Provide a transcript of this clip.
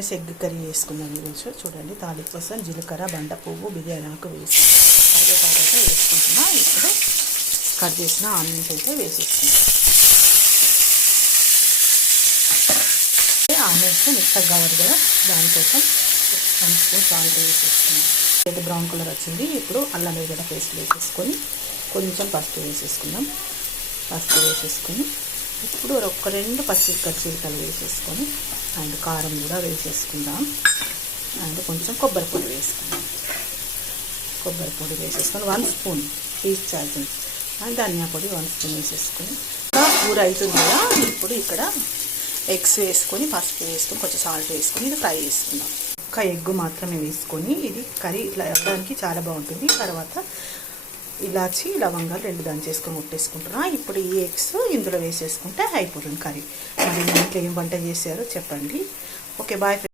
Egg curry వేసుకుందాం ఈరోజు. చూడండి, తాలింపు కోసం జీలకర్ర, బండ పువ్వు, బిర్యానీ ఆకు వేసి కరివేపాకు అయితే వేసుకుంటున్నా. ఇప్పుడు కట్ చేసిన ఆనియన్స్ అయితే వేసేసుకుంటాం. ఆనియన్స్ మిక్సర్ కావాలి కదా, దానికోసం 1 స్పూన్ సాల్ట్ వేసేసుకున్నాం. అయితే బ్రౌన్ కలర్ వచ్చింది. ఇప్పుడు అల్లం వెల్లిగడ్డ పేస్ట్ వేసేసుకొని కొంచెం పసుపు వేసేసుకుందాం. పసుపు వేసేసుకొని ఇప్పుడు ఒక 2 పచ్చిమిరపకాయలు వేసేసుకొని అండ్ కారం కూడా వేసేసుకుందాం. అండ్ కొంచెం కొబ్బరి పొడి వేసుకుందాం. కొబ్బరి పొడి వేసేసుకొని 1 స్పూన్ పీస్ ఛార్జింగ్ అండ్ ధనియా పొడి 1 స్పూన్ వేసేసుకొని కూర అవుతుంది కదా. ఇప్పుడు ఇక్కడ ఎగ్స్ వేసుకొని పసుపు వేసుకొని కొంచెం సాల్ట్ వేసుకొని ఇది ఫ్రై చేసుకుందాం. ఒక ఎగ్ మాత్రమే వేసుకొని ఇది కర్రీ ఇట్లా అవ్వడానికి చాలా బాగుంటుంది. తర్వాత ఇలాచి లవంగాలు 2 దంచేసుకొని కొట్టేసుకుంటున్నా. ఇప్పుడు ఈ ఎగ్స్ ఇందులో వేసేసుకుంటే అయిపోతుంది కర్రీ. మరి మీ ఇంట్లో ఏం వంట చేశారో చెప్పండి. Okay, bye.